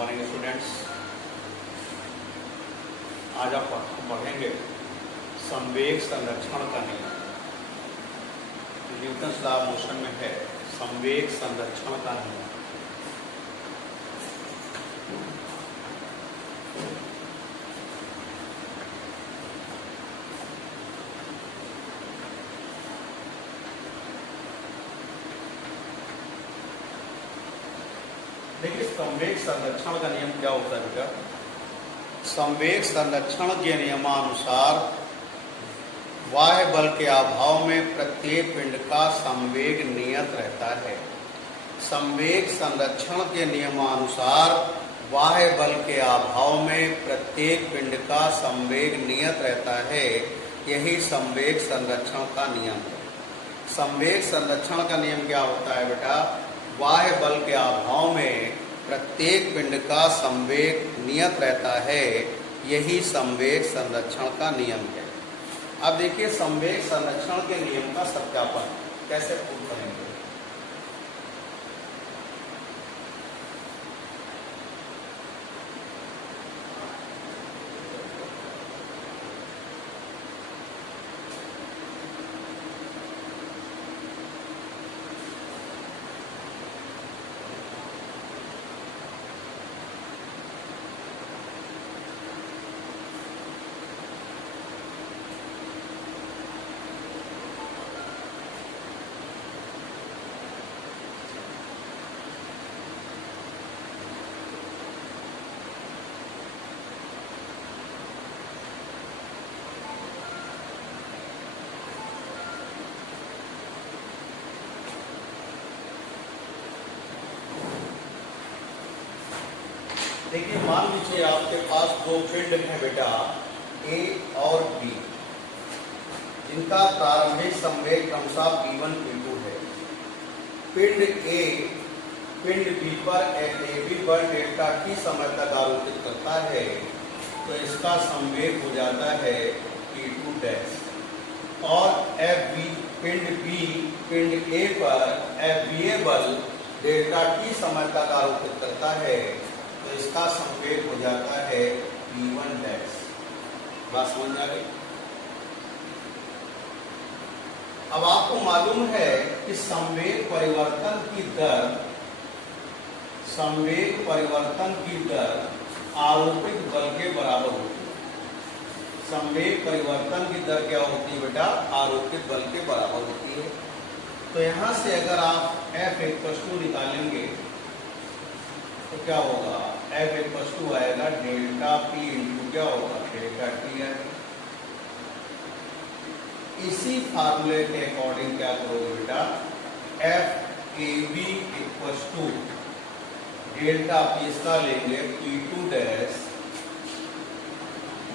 Morning students. आज आप पढ़ेंगे संवेग संरक्षण का नियम। न्यूटन्स लॉ ऑफ मोशन में है संवेग संरक्षण का नियम। देखिए संवेग संरक्षण का नियम क्या होता है बेटा। संवेग संरक्षण के नियमानुसार बाह्य बल के अभाव में प्रत्येक पिंड का संवेग नियत रहता है। संवेग संरक्षण के नियमानुसार बाह्य बल के अभाव में प्रत्येक पिंड का संवेग नियत रहता है। यही संवेग संरक्षण का नियम है। संवेग संरक्षण का नियम क्या होता है बेटा। बाह्य बल के अभाव में प्रत्येक पिंड का संवेग नियत रहता है। यही संवेग संरक्षण का नियम है। अब देखिए संवेग संरक्षण के नियम का सत्यापन कैसे प्रूव करेंगे। देखिए मान लीजिए आपके पास दो पिंड है बेटा ए और बी, जिनका प्रारंभिक संवेग क्रमशः P1 P2 है। पिंड ए पिंड बी पर FAB बल डेल्टा T समय तक आरोपित करता है, तो इसका संवेग हो जाता है P2 डैश। और पिंड बी पिंड ए पर FBA बल डेल्टा T समय तक आरोपित करता है, तो इसका संवेग हो जाता है P1 डैश। बात समझ आ गई। अब आपको मालूम है कि संवेग परिवर्तन की दर आरोपित बल के बराबर होती है। संवेग परिवर्तन की दर क्या होती है बेटा। आरोपित बल के बराबर होती है। तो यहां से अगर आप F निकालेंगे तो क्या होगा। F आएगा डेल्टा P इंटू क्या होगा डेल्टा T आएगा। इसी फार्मूले के अकॉर्डिंग क्या करोगे बेटा। FAB equals to delta P इसका लेंगे P2 dash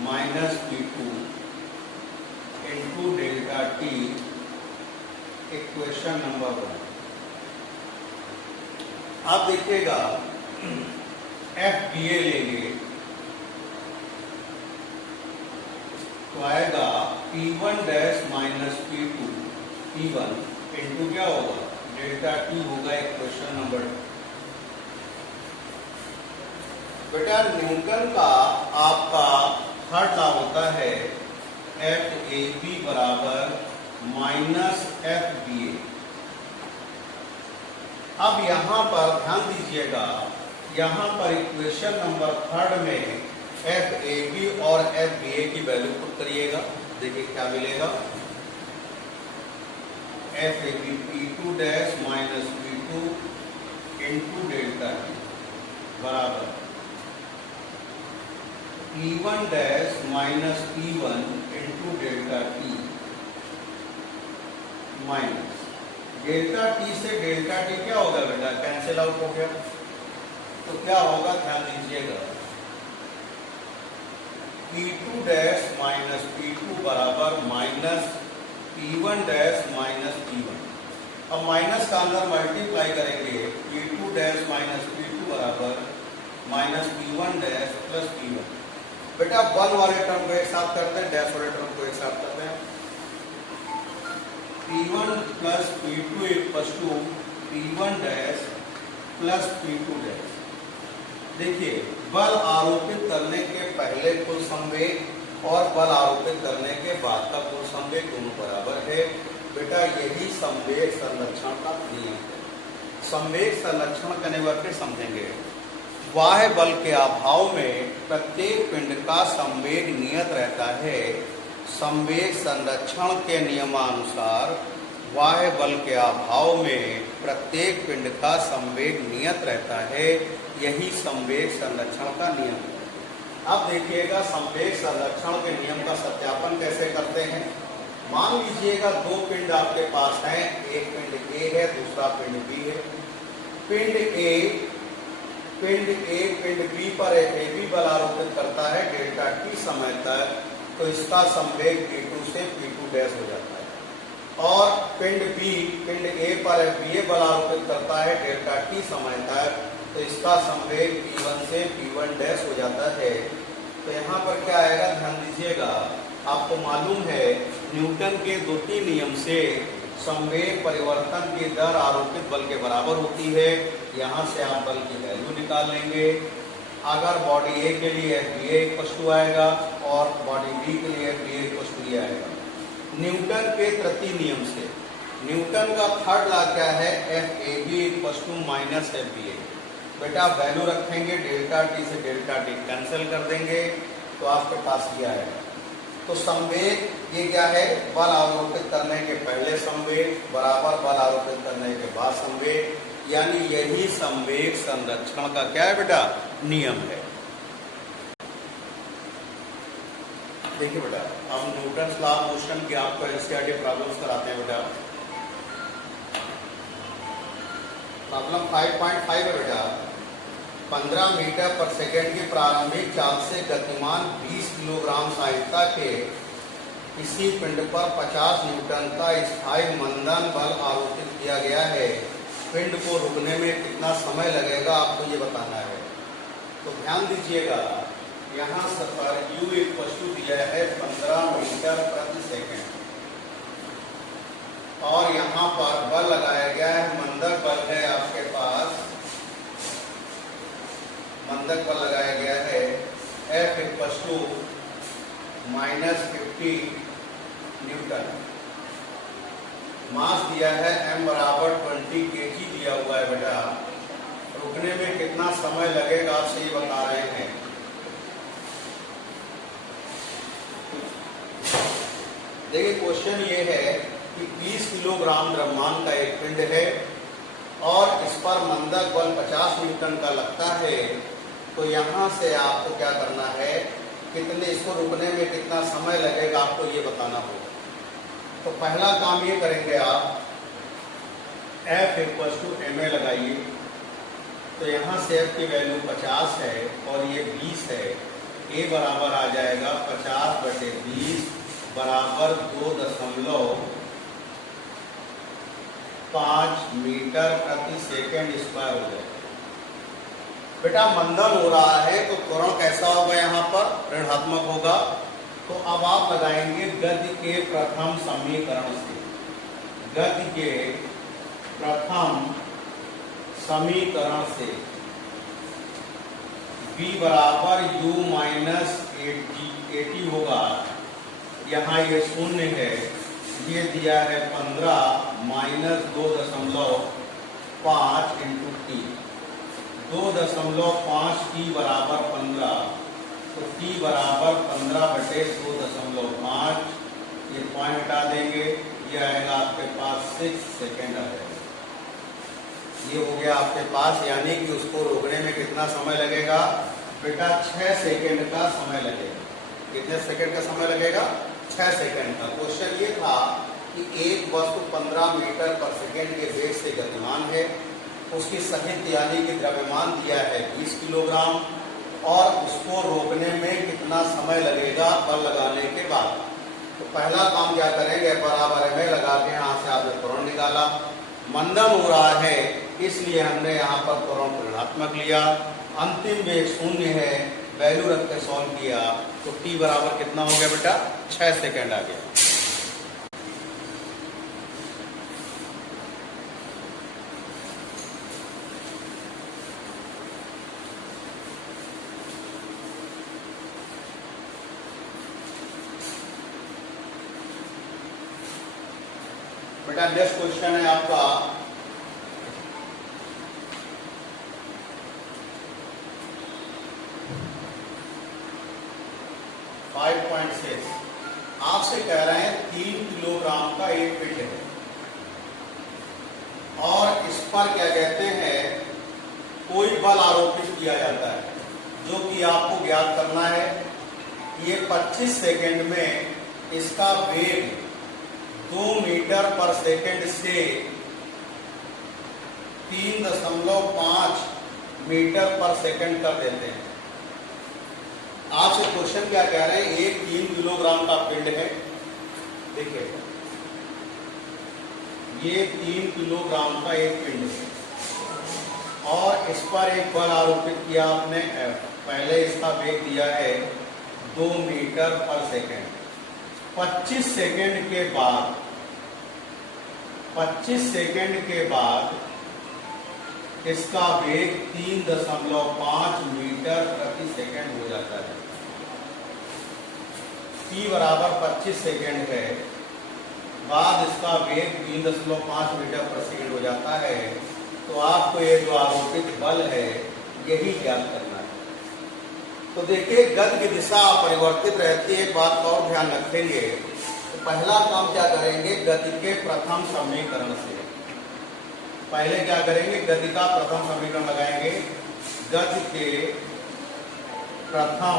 minus P2 into delta T equation number 1। आप देखिएगा FBA लेंगे तो आएगा P1 dash minus P2 P1 into क्या होगा डेल्टा T होगा इक्वेशन नंबर 2। बेटा न्यूटन का आपका थर्ड लॉ होता है FAB बराबर माइनस FBA। अब यहां पर ध्यान दीजिएगा, यहां पर इक्वेशन नंबर 3 में FAB और FBA की वैल्यू पुट करिएगा। देखिए क्या मिलेगा। FAB P2 dash minus P2 into delta T बराबर P1 dash minus P1 into delta T minus delta T से डेल्टा T क्या होगा बेटा कैंसिल आउट हो गया। तो क्या होगा ध्यान दीजिएगा P2 डैश माइनस P2 बराबर minus P1 dash minus P1। अब माइनस का अंदर मल्टीप्लाई करेंगे P2 डैश माइनस P2 बराबर minus P1 dash plus P1। बेटा बल वाले टर्म को एक साथ करते हैं, डैश वाले टर्म को एक साथ करते हैं। P1 plus P2 equals to P1 dash plus P2 dash. देखिए, बल आरोपित करने के पहले कुल संवेग और बल आरोपित करने के बाद का कुल संवेग दोनों बराबर है। बेटा यही संवेग संरक्षण का नियम है। संवेग संरक्षण का नियम फिर समझेंगे। बाह्य बल के अभाव में प्रत्येक पिंड का संवेग नियत रहता है। संवेग संरक्षण के नियमानुसार बाह्य बल के अभाव में प्रत्येक पिंड का संवेग नियत रहता है। यही संवेग संरक्षण का नियम है। अब देखिएगा संवेग संरक्षण के नियम का सत्यापन कैसे करते हैं। मान लीजिएगा दो पिंड आपके पास हैं, एक पिंड ए है, दूसरा पिंड बी है। पिंड ए पिंड बी पर एक AB बल आरोपित करता है डेल्टा T समय तक, तो इसका संवेग P2 से P2 डैश हो जाता है। और पिंड A पर BA बल आरोपित करता है डेल्टा T समय तक, तो इसका संवेग P1 से P1 डैश हो जाता है। तो यहाँ पर क्या आएगा, ध्यान दीजिएगा। आपको मालूम है न्यूटन के द्वितीय नियम से संवेग परिवर्तन की दर आरोपित बल के बराबर होती है। यहाँ से आप बल की वैल्यू निकाल लेंगे। अगर बॉडी ए के लिए FBA आएगा और बॉडी बी के लिए FBA आएगा। न्यूटन के तृतीय नियम से न्यूटन का थर्ड लॉ क्या है, FAB माइनस FBA। बेटा वैल्यू रखेंगे, डेल्टा T से डेल्टा T कैंसिल कर देंगे, तो आपके पास ये आएगा। तो संवेग ये क्या है, बल आरोपित करने के पहले संवेग बराबर बल आरोपित करने के बाद संवेग, यानी यही संवेग संरक्षण का क्या है बेटा, नियम है। देखिए बेटा, हम न्यूटन लॉ ऑफ मोशन की आपको एनसीईआरटी प्रॉब्लम्स कराते हैं बेटा। प्रॉब्लम 5.5 है बेटा। 15 मीटर पर सेकेंड की प्रारंभिक चाल से गतिमान 20 किलोग्राम सहायता के किसी पिंड पर 50 न्यूटन का स्थायी मंदन बल आरोपित किया गया है। पिंड को रुकने में कितना समय लगेगा, आपको ये बताना है। तो ध्यान दीजिएगा, यहाँ पर U दिया है 15 मीटर प्रति सेकेंड और यहाँ पर बल लगाया गया है, मंदक बल है आपके पास, मंदक बल लगाया गया है F -50 न्यूटन। मास दिया है m बराबर 20 kg दिया हुआ है बेटा। रुकने में कितना समय लगेगा आपसे ये बता रहे हैं। देखिए क्वेश्चन ये है कि 20 किलोग्राम द्रव्यमान का एक पिंड है और इस पर मंदक बल 50 न्यूटन का लगता है। तो यहाँ से आपको क्या करना है, कितने इसको रुकने में कितना समय लगेगा आपको ये बताना होगा। तो पहला काम ये करेंगे आप, F ma लगाइए। तो यहाँ से F की वैल्यू 50 है और ये 20 है। A बराबर आ जाएगा 50/20 बराबर 2.5 मीटर प्रति सेकेंड स्क्वायर हो जाएगा। बेटा मंदन हो रहा है तो त्वरण कैसा होगा, यहाँ पर ऋणात्मक होगा। तो अब आप लगाएंगे गति के प्रथम समीकरण से, गति के प्रथम समीकरण से v बराबर u माइनस 80 होगा। यहाँ ये शून्य है, ये दिया है 15 माइनस 2.5 इंटू टी, 2.5 t बराबर 15, तो t बराबर 15/2.5। ये पॉइंट हटा देंगे, ये आएगा आपके पास 6 सेकेंड आ जाएगा। ये हो गया आपके पास, यानी कि उसको रोकने में कितना समय लगेगा बेटा, 6 सेकेंड का समय लगेगा। कितने सेकेंड का समय लगेगा, 6 सेकेंड का। क्वेश्चन ये था कि एक वस्तु 15 मीटर पर सेकेंड के वेग से गतिमान है, उसकी सहित यानी कि द्रव्यमान दिया है 20 किलोग्राम और उसको रोकने में कितना समय लगेगा बल लगाने के बाद। तो पहला काम क्या करेंगे, बराबर में लगा के यहाँ से आपने त्वरण निकाला। मंदन हो रहा है इसलिए हमने यहाँ पर त्वरण ऋणात्मक लिया। अंतिम वेग शून्य है, वैल्यू रख के सॉल्व किया तो t बराबर कितना हो गया बेटा, 6 सेकेंड आ गया। बेटा नेक्स्ट क्वेश्चन है आपका 5.6। आपसे कह रहे हैं 3 किलोग्राम का एक पिंड है और इस पर क्या कहते हैं कोई बल आरोपित किया जाता है, जो कि आपको ज्ञात करना है। ये 25 सेकंड में इसका वेग 2 मीटर पर सेकंड से 3.5 मीटर पर सेकंड कर देते हैं। आपसे क्वेश्चन क्या कह रहे हैं, एक 3 किलोग्राम का पिंड है। देखिए ये 3 किलोग्राम का एक पिंड है और इस पर एक बल आरोपित किया आपने F। पहले इसका वेग दिया है 2 मीटर पर सेकंड। 25 सेकंड के बाद इसका वेग 3.5 मीटर प्रति सेकंड हो जाता है। t बराबर 25 सेकंड है, बाद इसका वेग 3.5 मीटर प्रति सेकंड हो जाता है। तो आपको ये जो आरोपित बल है यही ज्ञात करना है। तो देखिए गति की दिशा परिवर्तित रहती है, एक बात का और ध्यान रखेंगे। तो पहला काम क्या करेंगे, गति के प्रथम समीकरण से पहले क्या करेंगे, गति का प्रथम समीकरण लगाएंगे। गति के प्रथम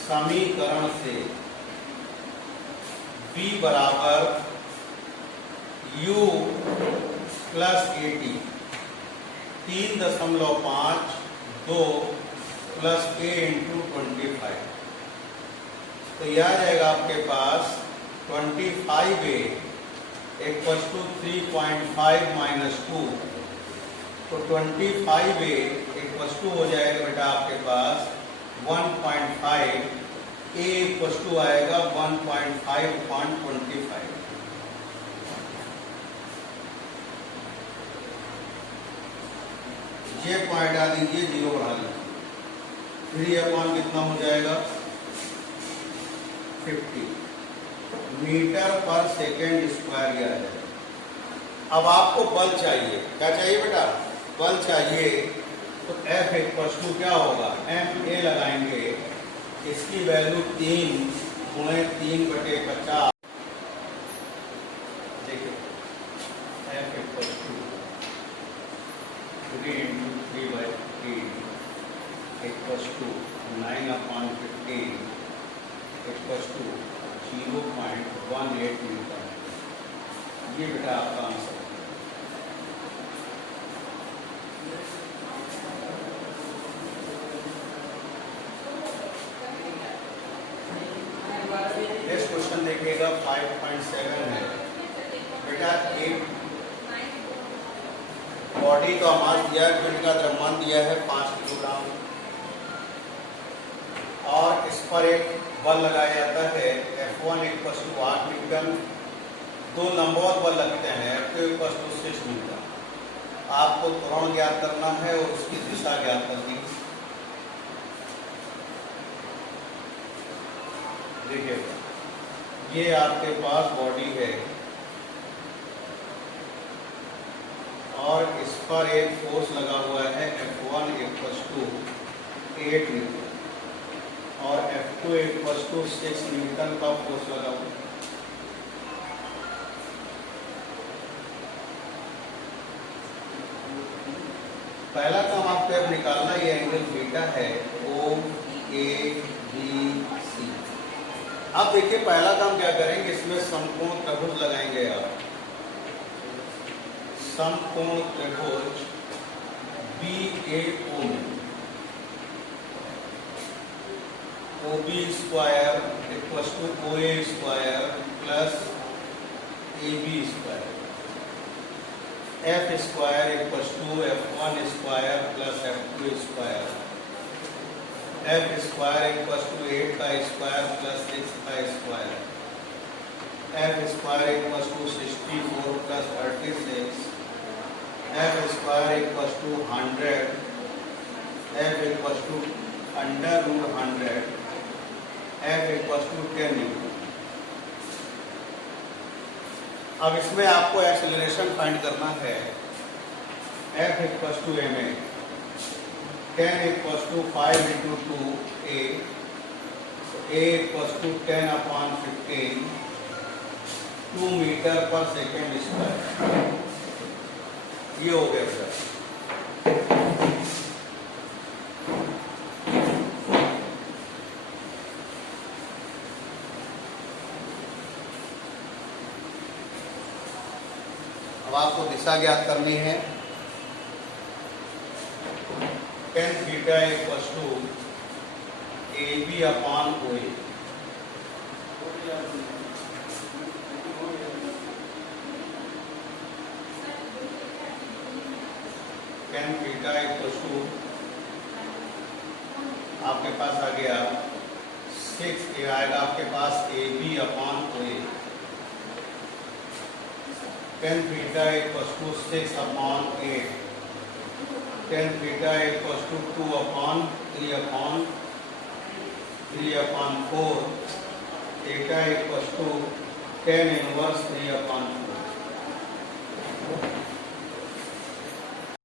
समीकरण से v बराबर u plus AT 3.5 2 plus a into 25। तो यह आ जाएगा आपके पास 25a इक्वल्स टू 3.5 माइनस 2। तो 25a इक्वल्स टू हो जाएगा बेटा आपके पास 1.5, a इक्वल्स टू आएगा 1.5/25। ये पॉइंट आ दीजिए, 0 बढ़ा लीजिए। 3 कितना हो जाएगा 50 मीटर पर सेकेंड स्क्वायर लिया जाएगा। अब आपको बल चाहिए, क्या चाहिए बेटा, बल चाहिए। तो F इक्वल्स टू क्या होगा, ma लगाएंगे, इसकी वैल्यू 3 गुणे 3/50। देखिए F equals to 3 into 3/3 equals to 9/15 equals to 0.18 metre. ये बेटा आपका आंसर है। नेक्स्ट क्वेश्चन देखिएगा 5.7 है। बेटा एक बॉडी का मास दिया है, पिंड का द्रव्यमान दिया है 5 किलोग्राम और इस पर एक बल लगाया जाता है F1 इक्वल्स टू 8 न्यूटन। 2 लंबवत बल लगते हैं F2 इक्वल्स टू 6 न्यूटन। आपको त्वरण ज्ञात करना है और उसकी दिशा ज्ञात करनी है। देखिए ये आपके पास बॉडी है और इस पर एक फोर्स लगा हुआ है F1 इक्वल्स टू 8 न्यूटन और F2 इक्वल्स टू 6 न्यूटन का फोर्स लगा हुआ है। पहला काम आपको अब निकालना, ये एंगल बीटा है OABC। अब देखिए पहला काम क्या करेंगे, इसमें समकोण त्रिभुज लगाएंगे आप। समकोण त्रिभुज BAO में OB square equals to OA square plus AB square. F square equals to F1 square plus F2 square. F square equals to 8 का स्क्वायर प्लस 6 का square. F square equals to 64 plus 36। F square equals to 100। F equals to √100। F equals to 10 newton. अब इसमें आपको acceleration find करना है। F equals to ma, 10 equals to 5 into 2a, a equals to 10/15, 2 metre पर second square. ये हो गया sir. अब आपको दिशा ज्ञात करनी है। tan theta equals to AB/OA। tan theta equals to आपके पास आ गया 6, ये आएगा आपके पास AB/OA। tan theta equals to 6/8, tan theta equals to 2/3/4, theta equals to tan inverse 3/4।